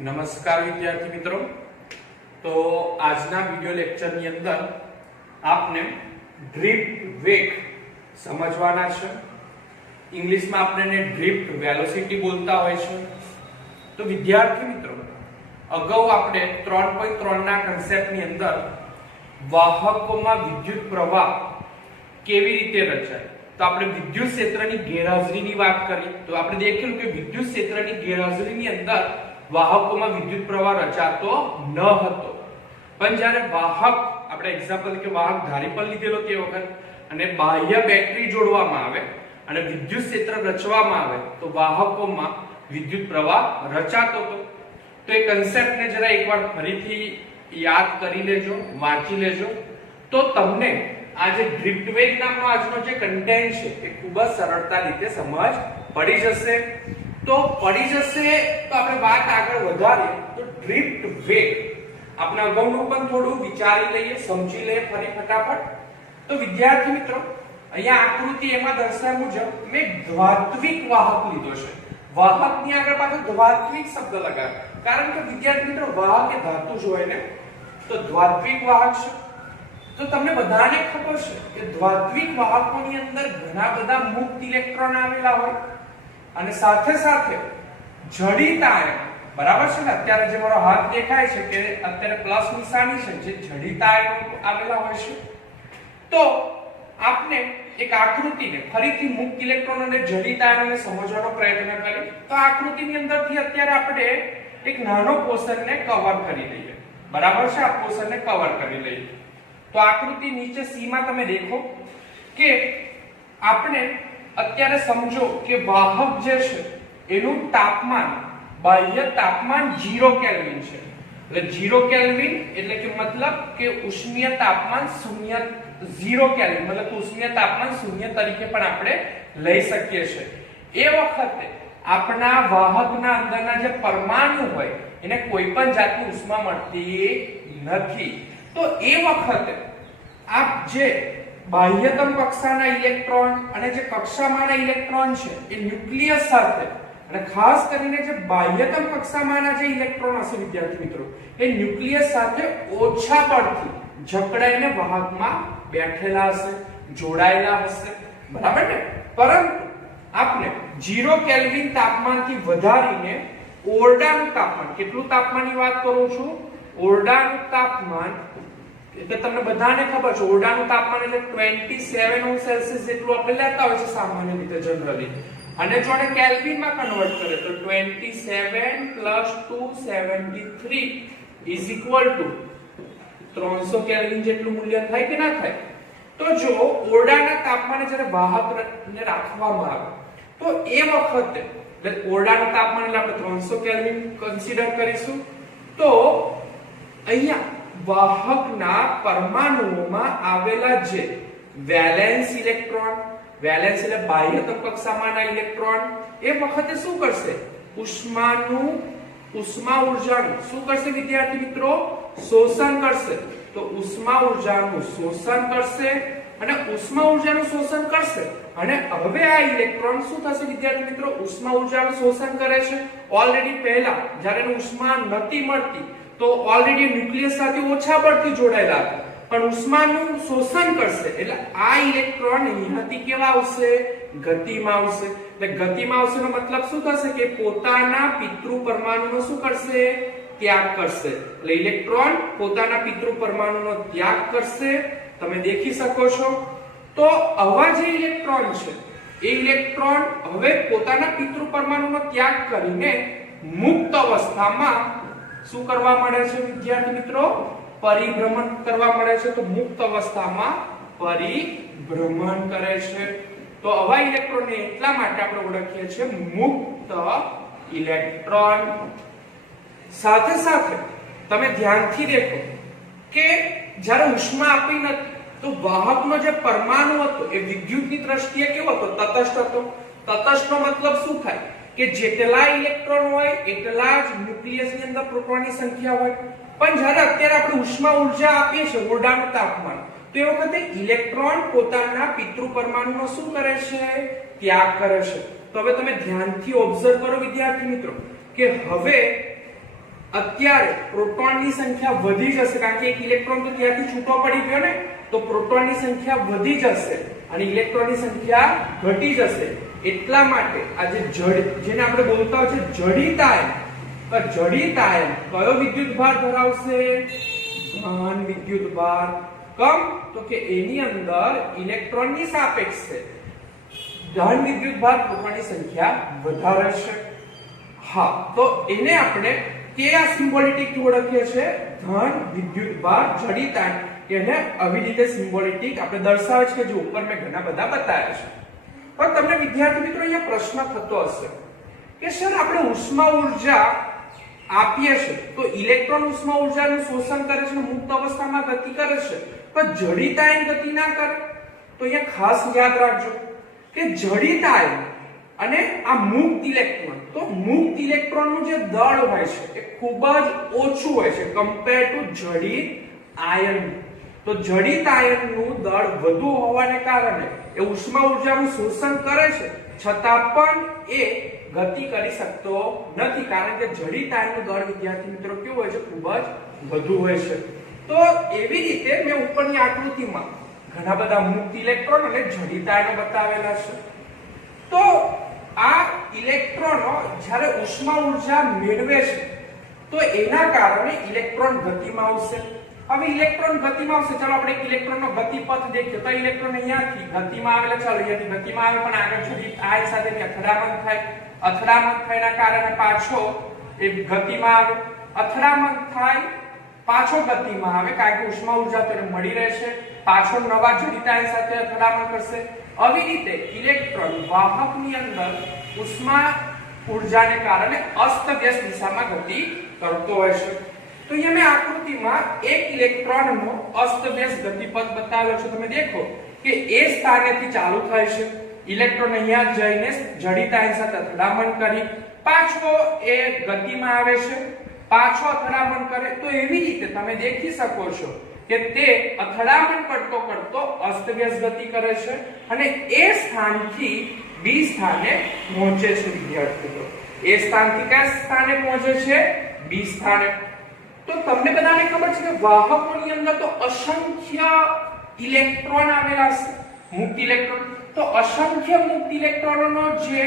નમસ્કાર વિદ્યાર્થી મિત્રો। તો આજના વિડિયો લેક્ચરની અંદર આપને ડ્રિફ્ટ વેગ સમજવાના છે। ઇંગ્લિશમાં આપણે ડ્રિફ્ટ વેલોસિટી બોલતા હોય છે। તો વિદ્યાર્થી મિત્રો, અગાઉ આપણે 3.3 ના કન્સેપ્ટની અંદર વાહકોમાં વિદ્યુત પ્રવાહ કેવી રીતે રચાય, તો આપણે વિદ્યુત ક્ષેત્રની ગેરહાજરીની વાત કરી। તો આપણે દેખેલું કે વિદ્યુત ક્ષેત્રની ગેરહાજરીની અંદર વાહકોમાં વિદ્યુત પ્રવાહ રચાતો ન હતો, પણ જ્યારે વાહક આપણે એક્ઝામ્પલ કે વાહક ધારી પર લીધેલો તે વખત અને બાહ્ય બેટરી જોડવામાં આવે અને વિદ્યુત ક્ષેત્ર રચવામાં આવે તો વાહકોમાં વિદ્યુત પ્રવાહ રચાતો હતો। તો એ કન્સેપ્ટને જરા એકવાર ફરીથી યાદ કરી લેજો, વાંચી લેજો, તો તમને આ જે ડ્રિફ્ટ વેગ નામનો આજનો જે કન્ટેન્ટ છે એ ખૂબ જ સરળતા રીતે સમજ પડી જશે। તો આપણે વાત આગળ વધારીએ તો ડ્રિફ્ટ વેગ આપણે અગાઉનું પણ થોડું વિચારી લઈએ, સમજી લઈએ ફરી ફટાફટ। તો વિદ્યાર્થી મિત્રો, અહીંયા આકૃતિ એમાં દર્શાવ્યા મુજબ મેં ધ્વાત્વિક વાહક લીધો છે। વાહકની આગળ પાછળ ધ્વાત્વિક શબ્દ લગાવ્યો, કારણ કે વિદ્યાર્થી મિત્રો વાહક એ ધાતુ જ હોય ને, તો ધ્વાત્વિક વાહક છે। તો તમને બધાને ખબર છે કે ધ્વાત્વિક વાહકોની અંદર ઘણા બધા મુક્ત ઇલેક્ટ્રોન આવેલા હોય અને સાથે સાથે જડિત આયન, બરાબર છે ને? અત્યારે જે મારો હાથ દેખાય છે કે અત્યારે પ્લસ નિશાની છે, જે જડિત આયનો આવેલા હોય છે। તો આપણે એક આકૃતિને ફરીથી મુક્ત ઇલેક્ટ્રોન અને જડિત આયનોને સમજવાનો પ્રયત્ન કરીએ। તો આકૃતિની અંદરથી અત્યારે આપણે એક નાનો પોર્શનને કવર કરી લઈએ, બરાબર છે? આ પોર્શનને કવર કરી લઈએ। તો આકૃતિ નીચે સી માં તમે દેખો કે આપણે અત્યારે સમજો કે વાહક જે છે એનું તાપમાન, બાહ્ય તાપમાન 0 કેલ્વિન છે। એટલે 0 કેલ્વિન એટલે કે મતલબ કે ઉષ્મીય તાપમાન 0 કેલ્વિન, મતલબ ઉષ્મીય તાપમાન 0 તરીકે પણ આપણે લઈ શકીએ છીએ। એ વખતે આપણા વાહકના અંદરના જે પરમાણુ હોય એને કોઈ પણ જાતની ઉષ્મા મળતી નથી। તો એ વખતે આપ જે બાહ્યતમ કક્ષાના ઇલેક્ટ્રોન અને જે કક્ષામાંના ઇલેક્ટ્રોન છે એ ન્યુક્લિયસ સાથે, અને ખાસ કરીને જે બાહ્યતમ કક્ષામાંના જે ઇલેક્ટ્રોન હશે વિદ્યાર્થી મિત્રો, એ ન્યુક્લિયસ સાથે ઓછા બળથી જકડાઈને વાહકમાં બેઠેલા હશે, જોડાયેલા હશે, બરાબર ને? પરંતુ આપણે 0 કેલ્વિન તાપમાનથી વધારીને ઓરડાનું તાપમાન, કેટલું તાપમાનની વાત કરું છું? ઓરડાનું તાપમાન એટલે તમને બધાને ખબર છે ઓરડાનું તાપમાન એટલે 27 સેલ્સિયસ જેટલું આપણે લેતા હોય છે સામાન્ય રીતે જનરલી, અને જો આપણે કેલ્વિનમાં કન્વર્ટ કરીએ તો 27 + 273 = 300 કેલ્વિન જેટલું મૂલ્ય થાય કે ના થાય? તો જો ઓરડાના તાપમાને જ્યારે વાહકને રાખવામાં આવે તો એ વખતે એટલે ઓરડાનું તાપમાન એટલે આપણે 300 કેલ્વિન કન્સિડર કરીશું। તો અહીંયા વાહકના પરમાણુઓમાં આવેલા જે વેલેન્સ ઇલેક્ટ્રોન, વેલેન્સ એટલે બાહ્યતમ કક્ષામાંના ઇલેક્ટ્રોન, એ વખતે શું કરશે? ઉષ્મા ઉર્જાનું શું કરશે વિદ્યાર્થી મિત્રો? શોષણ કરશે। તો ઉષ્મા ઉર્જાનું શોષણ કરશે અને ઉષ્મા ઉર્જાનું શોષણ કરશે અને હવે આ ઇલેક્ટ્રોન શું થશે વિદ્યાર્થી મિત્રો? ઉષ્મા ઉર્જાનું શોષણ કરે છે। ઓલરેડી પહેલા જ્યારે એને ઉષ્મા નથી મળતી તો ઓલરેડી ન્યુક્લિયસ સાથે ઓછા બળથી જોડાયેલા હતા, પણ ઉષ્માનું શોષણ કરશે એટલે આ ઇલેક્ટ્રોન અહીંયાથી કેવા આવશે? ગતિમાં આવશે। એટલે ગતિમાં આવશે નો મતલબ શું થશે કે પોતાના પિતૃ પરમાણુનો શું કરશે? ત્યાગ કરશે। એટલે ઇલેક્ટ્રોન પોતાના પિતૃ પરમાણુનો ત્યાગ કરશે, તમે દેખી શકો છો। તો આવા જે ઇલેક્ટ્રોન છે એ ઇલેક્ટ્રોન હવે પોતાના પિતૃ પરમાણુનો ત્યાગ કરીને મુક્ત અવસ્થામાં શું કરવા મળે છે વિદ્યાર્થી મિત્રો? પરિભ્રમણ કરવા મળે છે। તો મુક્ત અવસ્થામાં પરિભ્રમણ કરે છે। તો આવા ઇલેક્ટ્રોનને એટલા માટે આપણે ઓળખીએ છીએ મુક્ત ઇલેક્ટ્રોન। સાથે સાથે તમે ધ્યાનથી દેખો કે જ્યારે ઉષ્મા આપી નથી તો વાહકનો જે પરમાણુ હતો એ વિદ્યુતની દ્રષ્ટિએ કેવો હતો? તટસ્થ હતો। તટસ્થનો મતલબ શું થાય કે જેટલા ઇલેક્ટ્રોન હોય એટલા જ ન્યુક્લિયસની અંદર પ્રોટોનની સંખ્યા હોય, પણ જ્યારે અત્યારે આપણે ઉષ્મા ઉર્જા આપીએ છીએ ઓરડાનું તાપમાન, તો એ વખતે ઇલેક્ટ્રોન પોતાના પિતૃ પરમાણુનો શું કરે છે? ત્યાગ કરે છે। તો હવે તમે ધ્યાનથી ઓબ્ઝર્વ કરો વિદ્યાર્થી મિત્રો કે હવે અત્યારે પ્રોટોનની સંખ્યા વધી જશે કારણ કે એક ઇલેક્ટ્રોન તો ત્યાંથી છૂટો પડી ગયો ને, તો પ્રોટોનની સંખ્યા વધી જશે અને ઇલેક્ટ્રોનની સંખ્યા ઘટી જશે. એટલા માટે આ જે જેને આપણે બોલતા હોય છે જડિત આયન, તો જડિત આયન કયો વિદ્યુતભાર ધરાવશે? ધન વિદ્યુતભાર. કમ? તો કે એની અંદર ઇલેક્ટ્રોનની સાપેક્ષે ધન વિદ્યુતભાર પ્રોટોનની સંખ્યા વધારે છે. હા, તો એને આપણે કયા સિમ્બોલિટિક થી ઓળખીએ છીએ? ધન વિદ્યુતભાર જડિત આયન. એને આવી રીતે સિમ્બોલિટિક આપણે દર્શાવે છે કે જે ઉપર મેં ઘણા બધા બતાવ્યા છે. પણ તમને વિદ્યાર્થી મિત્રો અહીંયા પ્રશ્ન થતો હશે કે સર આપણે ઉષ્મા ઊર્જા આપીએ છે તો ઇલેક્ટ્રોન ઉષ્મા ઊર્જાનું શોષણ કરે છે, મુક્ત અવસ્થામાં ગતિ કરે છે, પણ જડિત આયન ગતિ ના કરે. તો અહીંયા ખાસ યાદ રાખજો કે જડિત આયન અને આ મુક્ત ઇલેક્ટ્રોન, તો મુક્ત ઇલેક્ટ્રોનનું જે દળ હોય છે એ ખૂબ જ ઓછું હોય છે કમ્પેર ટુ જડિત આયન. તો જડિત આયનનું દળ વધુ હોવાને કારણે એ ઉષ્મા ઊર્જાનું શોષણ કરે છે છતાં પણ એ ગતિ કરી શકતો નથી કારણ કે જડિત આયનનું દળ વિદ્યાર્થી મિત્રો કેવું હોય છે? ખૂબ જ વધુ હોય છે. તો એવી રીતે મેં ઉપરની આકૃતિમાં ઘણા બધા મુક્ત ઇલેક્ટ્રોન અને જડિત આયનો બતાવેલા છે. તો આ ઇલેક્ટ્રોનો જ્યારે ઉષ્મા ઊર્જા મેળવે છે તો એના કારણે ઇલેક્ટ્રોન ગતિમાં આવશે. હવે ઇલેક્ટ્રોન ગતિમાં આવશે, ચાલો આપણે એક ઇલેક્ટ્રોનનો ગતિપથ દેખીએ. તો ઇલેક્ટ્રોન અહીંયાથી ગતિમાં આવેલા, ચાલો અહીંયાથી ગતિમાં આવે પણ આગળ જડિત આયન સાથે અથડામણ થાય. અથડામણ થયાના કારણે પાછો એ ગતિમાં આવે. અથડામણ થાય પાછો ગતિમાં આવે કારણ કે ઉષ્મા ઊર્જા તો એને મળી રહેશે. પાછો નવા જડિત આયન સાથે અથડામણ કરશે. આવી રીતે ઇલેક્ટ્રોન વાહકની અંદર ઉષ્મા ઊર્જાને કારણે અસ્તવ્યસ્ત દિશામાં ગતિ કરતો હોય છે. તો અહીંયા મેં આકૃતિમાં એક ઇલેક્ટ્રોનનો અસ્તવ્યસ્ત ગતિપથ બતાવેલો છે. તમે દેખો કે એ સ્થાનેથી ચાલુ થાય છે, ઇલેક્ટ્રોન અહીંયા જઈને જડિત આયન સાથે અથડામણ કરી પાછો એ ગતિમાં આવે છે, પાછો અથડામણ કરે. તો એવી રીતે તમે દેખી શકો છો કે તે અથડામણ કરતો કરતો અસ્તવ્યસ્ત ગતિ કરે છે અને એ સ્થાનથી બી સ્થાને પહોંચે છે. વિદ્યાર્થીઓ, એ સ્થાનથી કયા સ્થાને પહોંચે છે? બી સ્થાને. તો તમને બધાને ખબર છે કે વાહકોની અંદર તો અસંખ્ય ઇલેક્ટ્રોન આવેલા છે, મુક્ત ઇલેક્ટ્રોન. તો અસંખ્ય મુક્ત ઇલેક્ટ્રોનોનો જે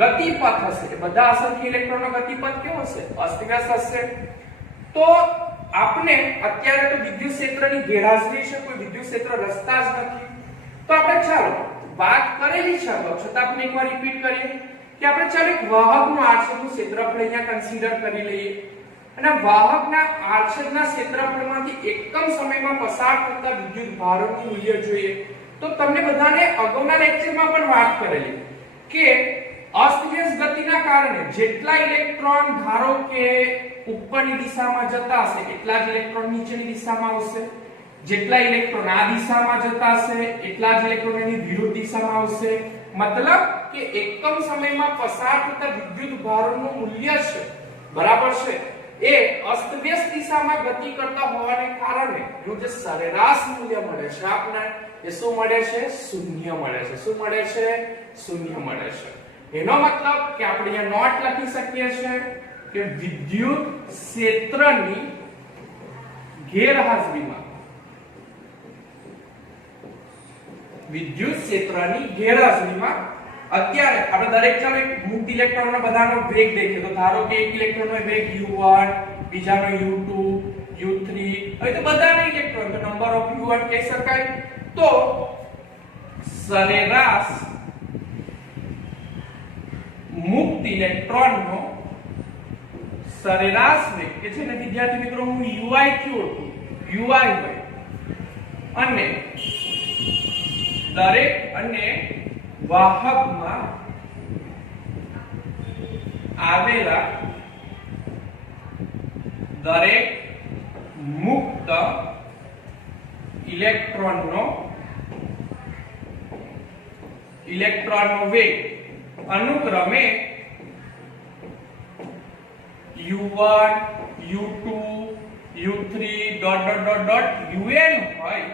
ગતિપથ હશે એ બધા અસંખ્ય ઇલેક્ટ્રોનનો ગતિપથ કેવો હશે? અસ્તવ્યસ્ત હશે. તો આપણે અત્યારે તો વિદ્યુત ક્ષેત્રની ગેરહાજરી છે, કોઈ વિદ્યુત ક્ષેત્ર રસ્તા જ નથી. તો આપણે ચાલો વાત કરેલી છે અગાઉ, છતાં આપણે એકવાર રિપીટ કરીએ કે આપણે ચાલો એક વાહકનું આડછેદનું ક્ષેત્રફળ અહીંયા કન્સિડર કરી લઈએ અને વાહકના આડછેદના ક્ષેત્રફળમાંથી એકમ સમયમાં પસાર થતા વિદ્યુત ભારોનું મૂલ્ય જોઈએ. તો તમને બધાને અગાઉના લેક્ચરમાં પણ વાત કરેલી કે અસ્તવ્યસ્ત ગતિના કારણે જેટલા ઇલેક્ટ્રોન ધારો કે ઉપરની દિશામાં જતા હશે એટલા જ ઇલેક્ટ્રોન નીચેની દિશામાં આવશે, જેટલા ઇલેક્ટ્રોન આ દિશામાં જતા હશે એટલા જ ઇલેક્ટ્રોન એની વિરુદ્ધ દિશામાં આવશે. મતલબ કે એકમ સમયમાં પસાર થતા વિદ્યુત ભારોનું મૂલ્ય છે બરાબર છે એ અસ્તવ્યસ્ત દિશામાં ગતિ કરતા હોવાને કારણે એનું જે સરેરાશ મૂલ્ય મળે છે આપને એ શું મળે છે? શૂન્ય મળે છે. શું મળે છે? શૂન્ય મળે છે. એનો મતલબ કે આપણે અહીંયા નોટ લખી શકીએ છીએ કે વિદ્યુત ક્ષેત્રની ગેરહાજરીમાં અત્યારે આપણે દરેક ચાલો એક મુક્ત ઇલેક્ટ્રોનનો બધાનો વેગ દેખીએ. તો ધારો કે એક ઇલેક્ટ્રોનનો વેગ u1, બીજાનો u2, u3, હવે તો બધાના ઇલેક્ટ્રોન તો નંબર ઓફ u1 કહી શકાય. તો સરેરાશ મુક્ત ઇલેક્ટ્રોનનો સરેરાશ વેગ કે છે ને વિદ્યાર્થી મિત્રો હું ui થી ઓળખું, ui હોય અને દરેક અને વાહકમાં આવેલા દરેક મુક્ત ઇલેક્ટ્રોનનો વેગ અનુક્રમે u1 u2 u3 un હોય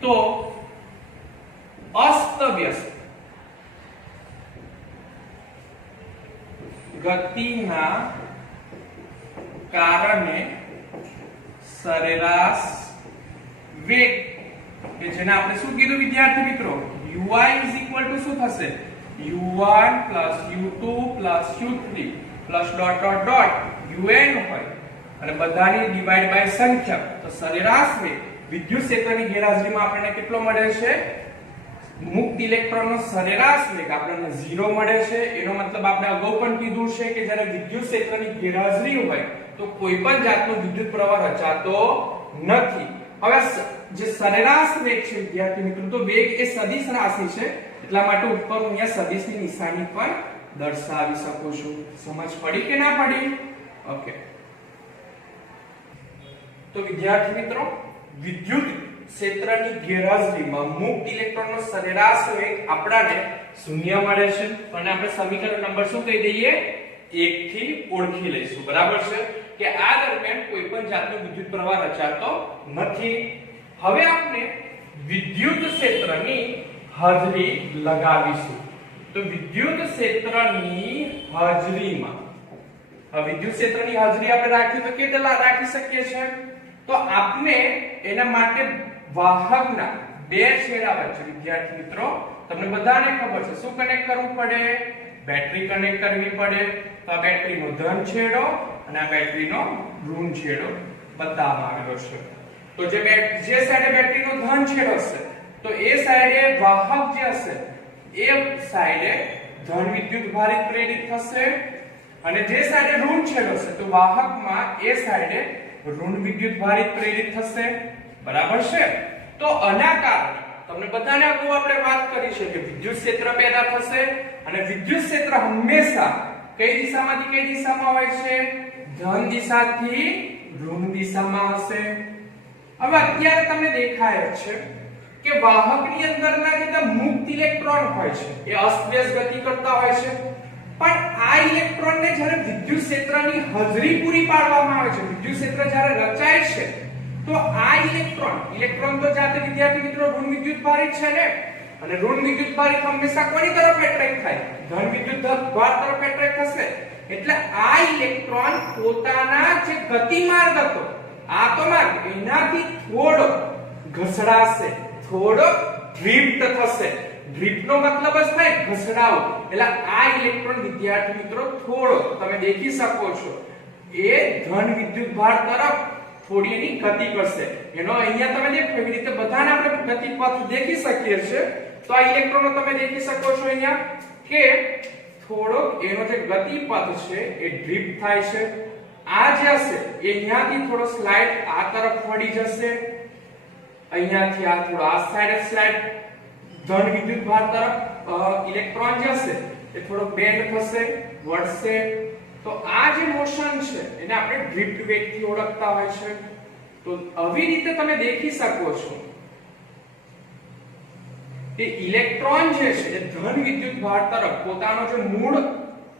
તો અસ્તવ્યસ્ત ગતિના કારણે સરેરાશ વેગ કે જેને આપણે શું કીધું વિદ્યાર્થી મિત્રો uy શું થશે u1 u2 u3 dot dot dot un હોય અને બધાની ડિવાઇડ બાય સંખ્યા તો સરેરાશ વેગ વિદ્યુત ક્ષેત્રની ગેરહાજરીમાં આપણને કેટલો મળે છે મુક્ત ઇલેક્ટ્રોનનો સરેરાશ વેગ આપણને 0 મળે છે એનો મતલબ આપણે અગાઉ પણ કીધું છે કે જ્યારે વિદ્યુત ક્ષેત્રની ગેરહાજરી હોય તો કોઈ પણ જાતનો વિદ્યુત પ્રવાહ રચાતો નથી હવે જે સરેરાશ વેગ છે વિદ્યાર્થી મિત્રો તો વેગ એ સદિશ રાશિ છે એટલા માટે ઉપર હું અહીંયા સદિશની નિશાની પર દર્શાવી શકું છું સમજ પડી કે ના પડી ઓકે તો વિદ્યાર્થી મિત્રો વિદ્યુત ક્ષેત્રની ગેરહાજરીમાં મુક્ત ઇલેક્ટ્રોનનો સરેરાશ વેગ આપણને 0 મળે છે તો આપણે સમીકરણ નંબર શું કહી દઈએ 1 થી ઓળખી લઈશું બરાબર છે કે આ દરમિયાન કોઈ પણ જાતનો વિદ્યુત પ્રવાહ રચાતો નથી હવે આપણે વિદ્યુત ક્ષેત્રની હાજરી લગાવીશું તો વિદ્યુત ક્ષેત્રની હાજરીમાં વિદ્યુત ક્ષેત્રની હાજરી આપણે રાખી તો કેટલા રાખી શકીએ છીએ તો આપણે એના માટે વાહકના બે છેડા વચ્ચે વિદ્યાર્થી મિત્રો તમને બધાને ખબર છે શું કનેક્ટ કરવું પડે બેટરી કનેક્ટ કરવી પડે તો આ બેટરીનો ધન છેડો અને આ બેટરીનો ઋણ છેડો બતાવવામાં આવેલો છે તો જે સાઈડે બેટરીનો ધન છેડો હશે તો એ સાઈડે વાહક જે હશે એ સાઈડે ધન વિદ્યુત ભારિત પ્રેરિત થશે અને જે સાઈડે ઋણ છેડો હશે તો વાહકમાં એ સાઈડે ઋણ વિદ્યુત ભારિત પ્રેરિત થશે બરાબર છે તો આના કારણે તમને બધાને અગાઉ આપણે વાત કરી છે કે વિદ્યુત ક્ષેત્ર પેદા થશે અને વિદ્યુત ક્ષેત્ર હંમેશા કઈ દિશામાંથી કઈ દિશામાં હોય છે ધન દિશાથી ઋણ દિશામાં હશે હવે અત્યારે તમને દેખાય છે કે વાહકની અંદરના જે મુક્ત ઇલેક્ટ્રોન હોય છે એ અસ્તવ્યસ્ત ગતિ કરતા હોય છે પણ આ ઇલેક્ટ્રોનને જ્યારે વિદ્યુત ક્ષેત્રની હાજરી પૂરી પાડવામાં આવે છે વિદ્યુત ક્ષેત્ર જ્યારે રચાય છે તો આ ઇલેક્ટ્રોન તો જાતે વિદ્યાર્થી મિત્રો ઋણ વિદ્યુત ભારિત છે ને અને ઋણ વિદ્યુત ભારિત હંમેશા કોની તરફ એટ્રેક્ટ થાય ધન વિદ્યુત ભાર તરફ એટ્રેક્ટ થશે એટલે આ ઇલેક્ટ્રોન પોતાના જે ગતિમાર્ગ હતો આ તો માર્ગ એનાથી થોડો ઘસડાશે થોડો ડ્રિફ્ટ થશે ડ્રિફ્ટ નો મતલબ જ થાય ઘસડાવો એટલે આ ઇલેક્ટ્રોન વિદ્યાર્થી મિત્રો થોડો તમે દેખી શકો છો એ ધન વિદ્યુત ભાર તરફ થોડી એની ગતિ કરશે એનો અહીંયા તમે દેખો એવી રીતે બધાને આપણે ગતિ પથ દેખી શકીએ છીએ તો આ ઇલેક્ટ્રોનો તમે દેખી શકો છો અહીંયા કે થોડો એનો જે ગતિ પથ છે એ ડ્રિફ્ટ થાય છે આ જે હશે એ અહીંયાથી થોડો સ્લાઇડ આ તરફ વળી જશે અહીંયાથી આ થોડો આ સાઈડ સ્લાઇડ ધન વિદ્યુત ભાર તરફ ઇલેક્ટ્રોન જે હશે એ થોડો બેન્ડ થશે વળશે તો આ જે મોશન છે એને આપણે ડ્રિફ્ટ વેગથી ઓળખતા હોય છે તો આવી રીતે તમે દેખી શકો છો કે ઇલેક્ટ્રોન જે છે એ ધન વિદ્યુત ભાર તરફ પોતાનો જે મૂળ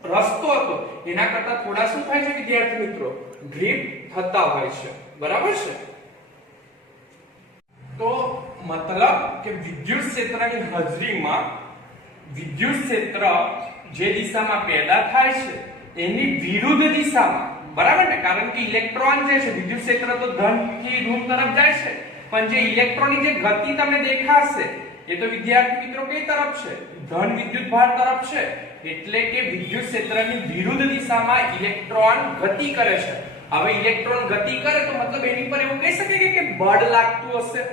રસ્તો હતો એના કરતા થોડા શું થાય છે વિદ્યાર્થી મિત્રો ડ્રિફ્ટ થતા હોય છે બરાબર છે તો મતલબ કે વિદ્યુત ક્ષેત્રની હાજરીમાં વિદ્યુત ક્ષેત્ર જે દિશામાં પેદા થાય છે એની વિરુદ્ધ દિશામાં બરાબર ને કારણ કે ઇલેક્ટ્રોન જે છે વિદ્યુત ક્ષેત્ર તો ધન થી ઋણ તરફ જાય છે પણ જે ઇલેક્ટ્રોનની જે ગતિ તમને દેખાશે એ તો વિદ્યાર્થી મિત્રો કઈ તરફ છે ધન વિદ્યુત ભાર તરફ છે એટલે કે વિદ્યુત ક્ષેત્રની વિરુદ્ધ દિશામાં ઇલેક્ટ્રોન ગતિ કરે છે હવે ઇલેક્ટ્રોન ગતિ કરે તો મતલબ એની પર એવું કહી શકે કે બળ લાગતું હશે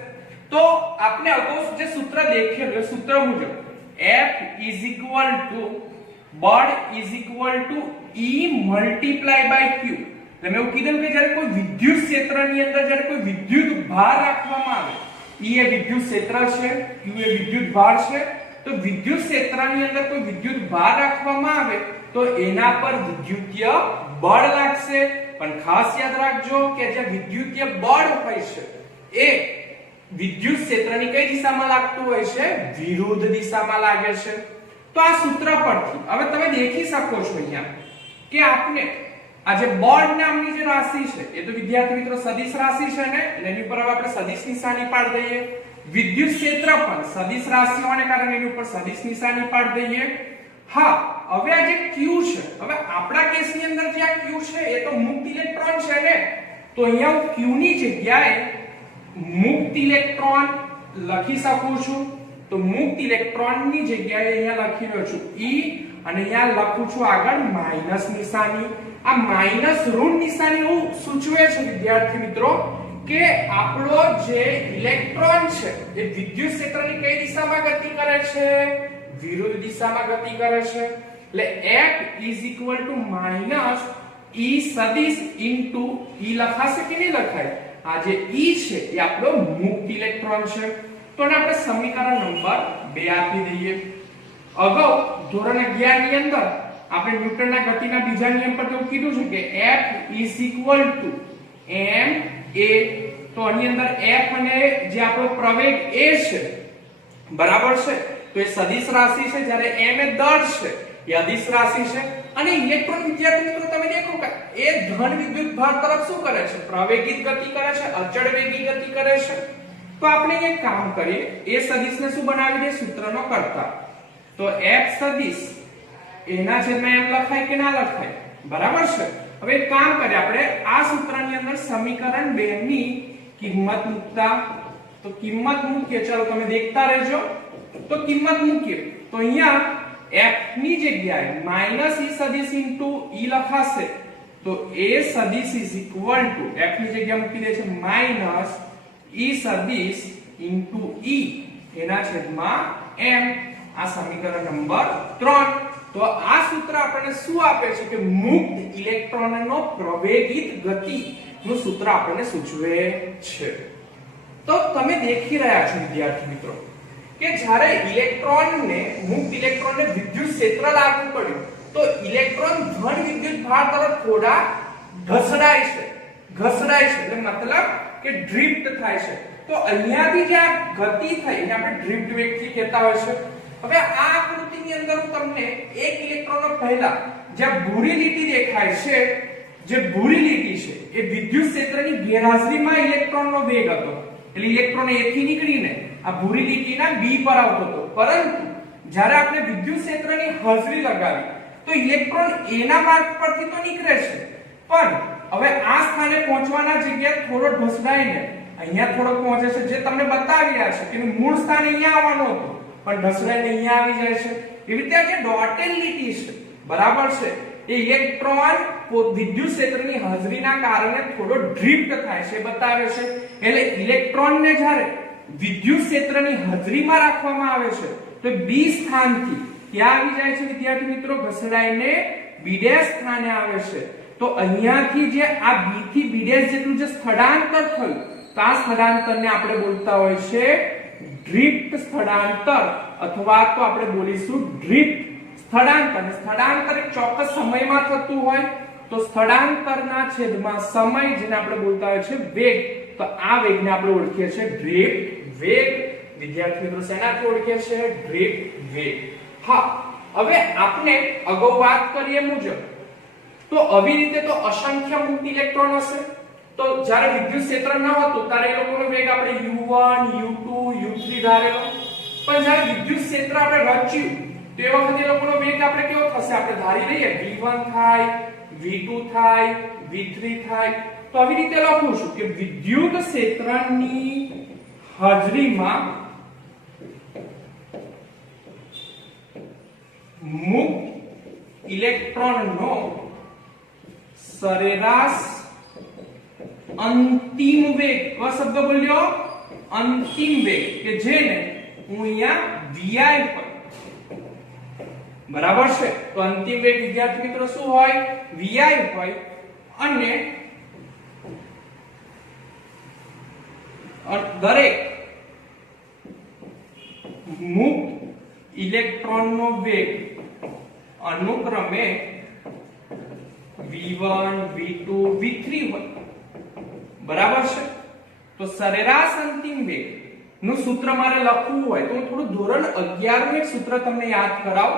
તો આપણે અગાઉ જે સૂત્ર દેખેલું સૂત્ર મુજબ F બળ E મલ્ટીપ્લાય બાય Q તમે એવું કીધું કે જ્યારે કોઈ વિદ્યુત ક્ષેત્રની અંદર જ્યારે કોઈ વિદ્યુત ભાર રાખવામાં આવે E એ વિદ્યુત ક્ષેત્ર છે Q એ વિદ્યુત ભાર છે તો વિદ્યુત ક્ષેત્રની અંદર કોઈ વિદ્યુત ભાર રાખવામાં આવે તો એના પર વિદ્યુતીય બળ લાગશે પણ ખાસ યાદ રાખજો કે જે વિદ્યુતીય બળ હોય છે એ વિદ્યુત ક્ષેત્રની કઈ દિશામાં લાગતું હોય છે વિરુદ્ધ દિશામાં લાગે છે તો આ સૂત્ર પરથી હવે તમે દેખી શકો છો અહીંયા કે આપણે આ જે બળ નામની જે રાશિ છે એ તો વિદ્યાર્થી મિત્રો સદિશ રાશિ છે ને એની ઉપર આપણે સદિશ નિશાની પાડી દઈએ વિદ્યુત ક્ષેત્ર પણ સદિશ રાશિ હોવાને કારણે એની ઉપર સદિશ નિશાની પાડી દઈએ હા હવે આ જે q છે, હવે આપણા કેસની અંદર જે આ q છે એ તો મુક્ત ઇલેક્ટ્રોન છે ને, તો અહીંયા હું q ની જગ્યાએ મુક્ત ઇલેક્ટ્રોન લખી શકું છું. તો મુક્ત ઇલેક્ટ્રોનની જગ્યાએ અહીંયા લખી રહ્યો છું E અને અહીંયા લખું છું આગળ માઈનસ નિશાની. આ માઈનસ ઋણ નિશાની એવું સૂચવે છે વિદ્યાર્થી મિત્રો કે આપણો જે ઇલેક્ટ્રોન છે એ વિદ્યુત ક્ષેત્રની કઈ દિશામાં ગતિ કરે છે? વિરુદ્ધ દિશામાં ગતિ કરે છે. એટલે F is equal to minus E સદિશ into E લખાશે કે નહીં લખાય? આ જે E છે એ આપણો મુક્ત ઇલેક્ટ્રોન છે. તો આપણે સમીકરણ નંબર 2 આપી દઈએ. અગાઉ ધોરણ 11 ની અંદર આપણે ન્યૂટનના ગતિના બીજા નિયમ પર તો કીધું છે કે F is equal to ma. તો આની અંદર F અને જે આપણો પ્રવેગ a છે બરાબર છે, તો એ સદિશ રાશિ છે, જ્યારે m એ દળ છે એ અદિશ રાશિ છે. અને ઇલેક્ટ્રોન વિદ્યાર્થી મિત્રો તમે દેખો કે એ ધન વિદ્યુત ભાર તરફ શું કરે છે? પ્રવેગિત ગતિ કરે છે, અચળ વેગી ગતિ કરે છે. તો આપણે એક કામ કરીએ, એ સદિશને શું બનાવી દે? સૂત્રનો કર્તા. તો F સદિશ એના છેદમાં m લખાય કે ના લખાય? બરાબર છે. હવે એક કામ કરીએ, આપણે આ સૂત્રની અંદર સમીકરણ 2 ની કિંમત મૂકતા. તો કિંમત મૂકીએ, ચાલો તમે દેખતા રહેજો. તો કિંમત મૂકીએ તો અહીંયા f ની જગ્યાએ માઈનસ e સદિશ ઇન્ટુ e લખાશે. તો a સદિશ ઇઝ ઇક્વલ ટુ f ની જગ્યાએ મૂકી દે છે માઈનસ e સદિશ ઇન્ટુ e એના છેદમાં m. આ સમીકરણ નંબર 3. તો આ સૂત્ર આપણને શું આપે છે કે મુક્ત ઇલેક્ટ્રોનનો પ્રવેગિત ગતિ નું સૂત્ર આપણને સૂચવે છે. તો તમે દેખી રહ્યા છો વિદ્યાર્થી મિત્રો કે જ્યારે ઇલેક્ટ્રોનને મુક્ત ઇલેક્ટ્રોનને વિદ્યુત ક્ષેત્ર લાગુ પડ્યું તો ઇલેક્ટ્રોન ધન વિદ્યુત ભાર તરફ થોડા ઘસડાય છે. એટલે મતલબ કે ડ્રિફ્ટ થાય છે. તો અહીંયાથી જે આ ગતિ થઈ એને આપણે ડ્રિફ્ટ વેગથી કહેતા હોય છે. હવે આ આકૃતિની અંદર હું તમને એક ઇલેક્ટ્રોનનો પહેલા જે ભૂરી લીટી દેખાય છે, જે ભૂરી લીટી છે એ વિદ્યુત ક્ષેત્રની ગેરહાજરીમાં ઇલેક્ટ્રોનનો વેગ હતો. એટલે ઇલેક્ટ્રોન A થી નીકળીને આ ભૂરી લીટીના B પર આવતો હતો. પરંતુ જ્યારે આપણે વિદ્યુત ક્ષેત્રની હાજરી લગાવી તો ઇલેક્ટ્રોન A ના માર્ગ પરથી તો નીકળે છે, પણ હવે આ સ્થાને પહોંચવાના જગ્યાએ થોડો ઢસડાઈને અહીંયા થોડો પહોંચે છે, જે તમને બતાવી રહ્યા છે કે મૂળ સ્થાન અહીંયા આવવાનું હતું પણ ઢસડાઈને અહીંયા આવી જાય છે. એવી રીતે આ જે ડોટેડ લીટી છે બરાબર છે એ ઇલેક્ટ્રોન વિદ્યુત ક્ષેત્રની હાજરીના કારણે થોડો ડ્રિફ્ટ થાય છે બતાવે છે. એટલે ઇલેક્ટ્રોનને જ્યારે વિદ્યુત ક્ષેત્રની હાજરીમાં રાખવામાં આવે છે તો B સ્થાનથી ક્યાં આવી જાય છે વિદ્યાર્થી મિત્રો? ઘસડાઈને B' સ્થાને આવે છે. તો અહીંયાથી જે આ B થી B' જેટલું જે સ્થળાંતર થયું તો આ સ્થળાંતરને આપણે બોલતા હોય છે ડ્રિફ્ટ સ્થળાંતર, અથવા તો આપણે બોલીશું ડ્રિફ્ટ સ્થળાંતર. સ્થળાંતર એક ચોક્કસ સમયમાં થતું હોય તો સ્થળાંતરના છેદમાં સમય જેને આપણે બોલતા હોય છે વેગ. તો આ વેગને આપણે ઓળખીએ છીએ ડ્રિફ્ટ વેગ. વિદ્યાર્થી મિત્રો શેનાથી ઓળખીએ છીએ? ડ્રિફ્ટ વેગ. હા, હવે આપણે અગાઉ વાત કરીએ મુજબ તો આવી રીતે તો અસંખ્ય મુક્ત ઇલેક્ટ્રોન હશે. તો જ્યારે વિદ્યુત ક્ષેત્ર ન હતું ત્યારે એ લોકોનો વેગ આપણે u1 u2 u3 ધારેલો. પણ જ્યારે વિદ્યુત ક્ષેત્ર આપણે રચ્યું તો એ વખતે એ લોકોનો વેગ આપણે કેવો થશે? આપણે ધારી લઈએ v1 થાય, v2 થાય, v3 થાય. તો આવી રીતે લખું છું કે વિદ્યુત ક્ષેત્રની હાજરીમાં મુક્ત ઇલેક્ટ્રોનનો સરેરાશ અંતિમ વેગ. કયો શબ્દ બોલ્યો? અંતિમ વેગ, કે જેને હું અહીંયા vi પર બરાબર છે. તો અંતિમ વેગ વિદ્યાર્થી મિત્રો શું હોય? vi હોય. અને દરેક મુક્ત ઇલેક્ટ્રોનનો વેગ અનુક્રમે v1 v2 v3 હોય. બરાબર છે. તો સરેરાશ અંતિમ વેગ નું સૂત્ર મારે લખવું હોય તો હું થોડું ધોરણ 11 નું એક સૂત્ર તમને યાદ કરાવ.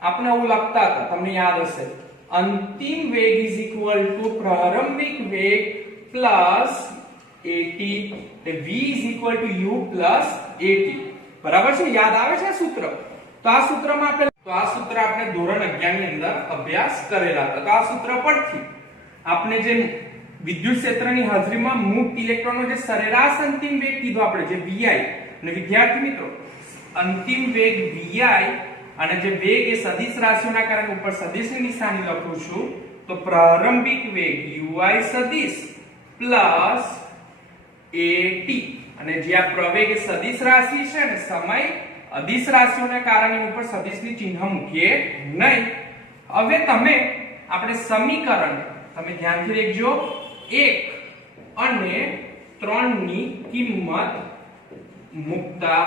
આપણે આવું લખતા હતા, તમને યાદ હશે. અંતિમ વેગ ઇઝ ઇક્વલ ટુ પ્રારંભિક વેગ પ્લસ at. એટલે v is equal to u plus at. બરાબર છે? યાદ આવે છે આ સૂત્ર? તો આ સૂત્રમાં આપણે તો આ સૂત્ર આપણે ધોરણ 11 ની અંદર અભ્યાસ કરેલા હતા. તો આ સૂત્ર પરથી આપણે જે વિદ્યુત ક્ષેત્રની હાજરીમાં મુક્ત ઇલેક્ટ્રોનનો જે સરેરાશ અંતિમ વેગ કીધો આપણે જે vi, અને વિદ્યાર્થી મિત્રો અંતિમ વેગ vi અને જે વેગ એ સદિશ રાશિઓના કારણે ઉપર સદિશની નિશાની લખું છું, તો પ્રારંભિક વેગ ui સદિશ પ્લસ at, અને જે આ પ્રવેગ એ સદિશ રાશિ છે ને સમય અદિશ રાશિઓના કારણે ઉપર સદિશની ચિહ્ન મૂકીએ નહીં. હવે તમે આપણે સમીકરણ તમે ધ્યાનથી દેખજો 1 અને 3 ની કિંમત મૂકતા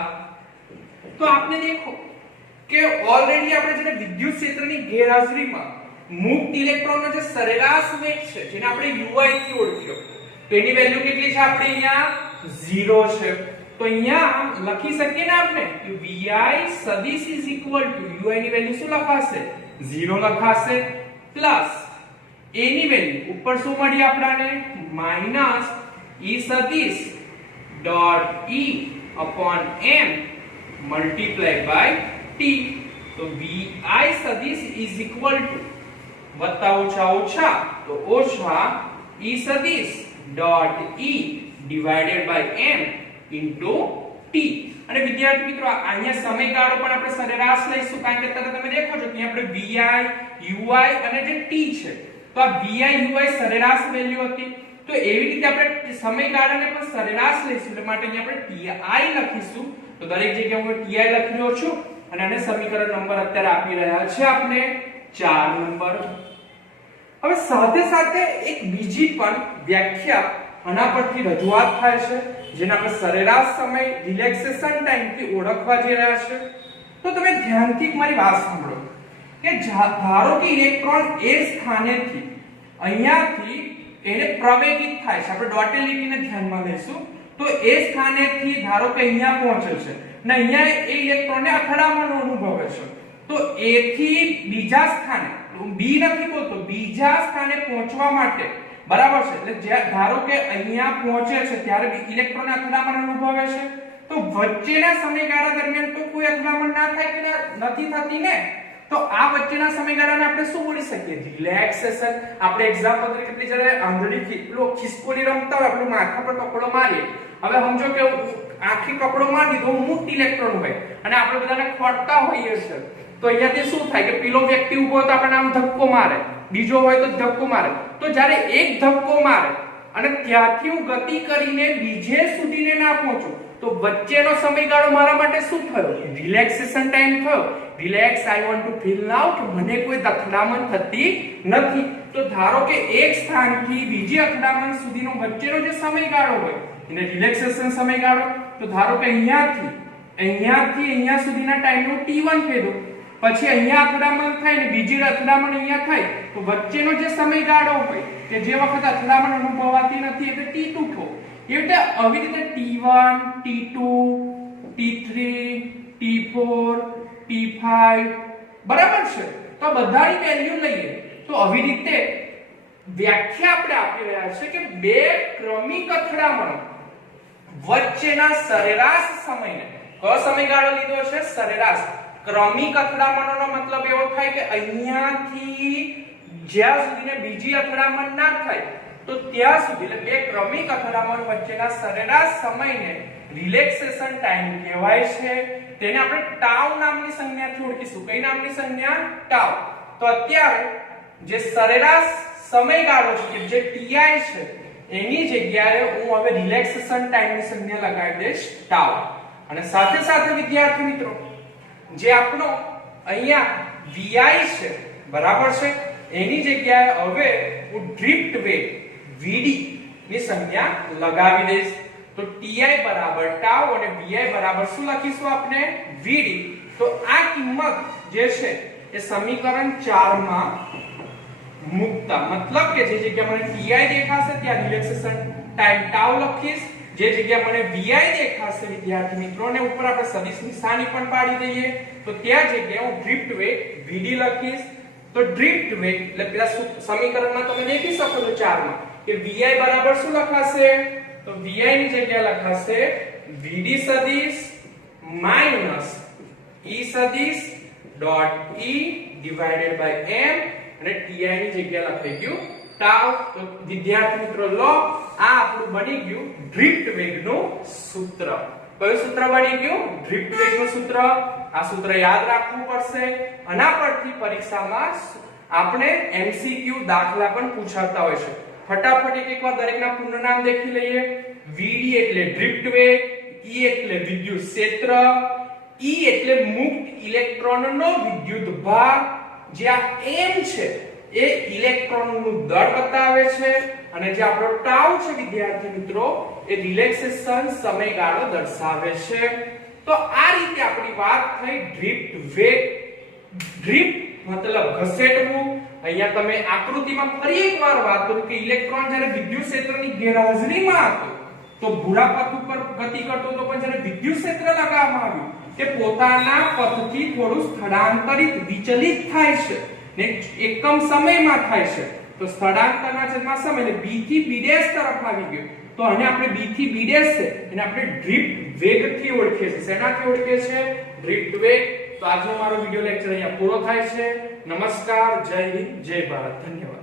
તો આપને દેખો કે ઓલરેડી આપણે જેને વિદ્યુત ક્ષેત્રની ગેરહાજરીમાં મુક્ત ઇલેક્ટ્રોનનો જે સરેરાશ વેગ છે જેને આપણે ui થી ઓળખ્યો, તો એની વેલ્યુ કેટલી છે? આપણે અહીંયા 0 છે. તો અહીંયા લખી શકીએ ને આપણે કે vi સદિશ ui ની વેલ્યુ શું લખાશે? 0 લખાશે પ્લસ a ની વેલ્યુ ઉપર શું મળી આપણને? માઈનસ e સદિશ dot e upon m multiplied by t. તો vi સદિશ is equal to વત્તા ઓછા ઓછા તો ઓછા e સદિશ dot e divided by m into t. અને વિદ્યાર્થી મિત્રો અહીંયા સમયગાળો પણ આપણે સરેરાશ લઈશું, કારણ કે અત્યારે તમે દેખો છો કે આપણે vi ui અને જે t છે, તો આ vi ui સરેરાશ વેલ્યુ હતી, તો એવી રીતે આપણે સમયગાળાને પણ સરેરાશ લઈશું. એટલે માટે અહીંયા આપણે ti લખીશું. તો દરેક જગ્યાએ હું ti લખી રહ્યો છું અને આને સમીકરણ નંબર અત્યારે આપી રહ્યા છે આપણે 4 નંબર. હવે સાથે સાથે એક બીજી પણ વ્યાખ્યા આના પરથી રજૂઆત થાય છે જેને આપણે સરેરાશ સમય રિલેક્સેશન ટાઈમ થી ઓળખવા જઈ રહ્યા છે. તો તમે ધ્યાનથી મારી વાત સાંભળો કે ધારો કે ઇલેક્ટ્રોન એ સ્થાનેથી અહીંયાથી એને પ્રવેગિત થાય છે, આપણે ડોટેડ લીટીને ધ્યાનમાં લઈશું. તો એ સ્થાનેથી ધારો કે અહીંયા પહોંચે છે ને અહીંયા એ ઇલેક્ટ્રોનને અથડામણ અનુભવે છે, તો a થી બીજા સ્થાને, b નથી બોલતો, બીજા સ્થાને પહોંચવા માટે બરાબર છે, એટલે ધારો કે અહીંયા પહોંચે છે ત્યારે ઇલેક્ટ્રોન અથડામણ અનુભવે છે, તો વચ્ચેના સમયગાળા દરમિયાન તો કોઈ અથડામણ ના થાય કે નથી થતી ને, તો આ વચ્ચેના સમયગાળાને આપણે શું બોલી શકીએ? રિલેક્સેશન. આપણે એક્ઝામ્પલ તરીકે આપણે જ્યારે આંધળી પેલો ખિસકોલી રમતા હોય, આપણે માથા પર કપડો મારીએ, હવે સમજો કે આખી કપડો મારી દીધો, મુક્ત ઇલેક્ટ્રોન હોય અને આપણે બધાને ખોટતા હોઈએ છે, તો અહીંયાથી શું થાય કે પેલો વ્યક્તિ ઊભો હોય તો આપણે આમ ધક્કો મારે, બીજો હોય તો ધક્કો મારે, તો જ્યારે એક ધક્કો મારે અને ત્યાંથી હું ગતિ કરીને બીજે સુધીને ના પહોંચું, તો વચ્ચેનો સમયગાળો મારા માટે શું થયો? રિલેક્સેશન ટાઈમ થયો. Relax, I want to feel now કે મને કોઈ અથડામણ થતી નથી. તો ધારો કે એક સ્થાનથી બીજી અથડામણ સુધીનો વચ્ચેનો જે સમયગાળો હોય એને રિલેક્સેશન સમયગાળો. તો ધારો કે અહીંયાથી અહીંયા સુધીના ટાઈમનો t1 કહી દો, પછી અહીંયા અથડામણ થાય ને બીજી અથડામણ અહીંયા થાય, તો વચ્ચેનો જે સમયગાળો હોય કે જે વખત અથડામણ અનુભવાતી નથી એટલે t2 થો. એટલે આવી રીતે t1 t2 t3 t4 t5 બરાબર છે. તો બધાની વેલ્યુ લઈએ તો આવી રીતે વ્યાખ્યા આપણે આપી રહ્યા છે કે બે ક્રમિક અથડામણો વચ્ચેના સરેરાશ સમયને, કયો સમયગાળો લીધો છે? સરેરાશ. ક્રમિક અથડામણોનો મતલબ એવો થાય કે અહીંયાથી જ્યાં સુધીને બીજી અથડામણ ના થાય તો ત્યાં સુધી, એટલે બે ક્રમિક અથડામણ વચ્ચેના સરેરાશ સમયને રિલેક્સેશન ટાઈમ કહેવાય છે. તેને આપણે ટાઉ નામની સંજ્ઞાથી ઓળખીશું. કઈ નામની સંજ્ઞા? ટાઉ. તો અત્યારે જે સરેરાશ સમયગાળો છે જે ti છે એની જગ્યાએ હું હવે રિલેક્સેશન ટાઈમની સંજ્ઞા લગાવી દઈશ ટાઉ. અને સાથે સાથે વિદ્યાર્થી મિત્રો જે આપણો અહીંયા vi છે બરાબર છે, એની જગ્યાએ હવે હું ડ્રિફ્ટ વેગ vd ની સંજ્ઞા લગાવી દઈશ. તો ti બરાબર ટાઉ અને vi બરાબર શું લખીશું આપણે? vd. તો આ કિંમત જે છે એ સમીકરણ 4 માં મૂકતા, મતલબ કે જે જગ્યા મને ti દેખાશે ત્યાં રિલેક્સેશન ટાઈમ ટાઉ લખીશ, જે જગ્યા મને vi દેખાશે વિદ્યાર્થી મિત્રો ને ઉપર આપણે સદિશ નિશાની પણ પાડી દઈએ, તો ત્યાં જગ્યાએ હું ડ્રિફ્ટ વેગ vd લખીશ. તો ડ્રિફ્ટ વેગ એટલે પેલા સમીકરણમાં તમે દેખી શકો છો 4 માં કે vi બરાબર શું લખાશે? તો vi ની જગ્યાએ લખાશે vd સદિશ માઈનસ e સદિશ dot E divided by m અને ti ની જગ્યાએ લખાઈ ગયું ટાઉ. તો વિદ્યાર્થી મિત્રો લો આ આપણું બની ગયું ડ્રિફ્ટ વેગનું સૂત્ર. કયું સૂત્ર બની ગયું? ડ્રિફ્ટ વેગનું સૂત્ર. આ સૂત્ર યાદ રાખવું પડશે. આના પરથી પરીક્ષામાં આપણે MCQ દાખલા પણ પૂછાતા હોય છે. ફટાફટ એકવાર દરેકના પૂર્ણ નામ દેખી લઈએ. Vd એટલે ડ્રિફ્ટ વેગ, E એટલે વિદ્યુત ક્ષેત્ર, E એટલે મુક્ત ઇલેક્ટ્રોનનો વિદ્યુત ભાર, જે આ m છે એ ઇલેક્ટ્રોનનું દળ બતાવે છે અને જે આપણો ટાઉ છે વિદ્યાર્થી મિત્રો એ રિલેક્સેશન સમયગાળો દર્શાવે છે. તો આ રીતે આપણી વાત થઈ ડ્રિફ્ટ વેગ. ડ્રિફ્ટ મતલબ ઘસેટવું. અહીંયા તમે આકૃતિમાં ફરી એકવાર વાત કરું કે ઇલેક્ટ્રોન જ્યારે વિદ્યુત ક્ષેત્રની ગેરહાજરીમાં હતો તો ભૂરા પથ ઉપર ગતિ કરતો હતો, પણ જ્યારે વિદ્યુત ક્ષેત્ર લગાવવામાં આવ્યું કે પોતાના પથથી થોડું સ્થળાંતરિત વિચલિત થાય છે ને એકમ સમયમાં થાય છે. તો સ્થળાંતરના છેદમાં સમય એટલે b થી b' તરફ આવી ગયો. તો આને આપણે b થી b' છે એને આપણે ડ્રિફ્ટ વેગથી ઓળખીએ છીએ. શેનાથી ઓળખીએ છીએ? ડ્રિફ્ટ વેગ. તો આજનો મારો વિડિયો લેક્ચર અહીંયા પૂરો થાય છે. નમસ્કાર, જય હિન્દ, જય ભારત, ધન્યવાદ.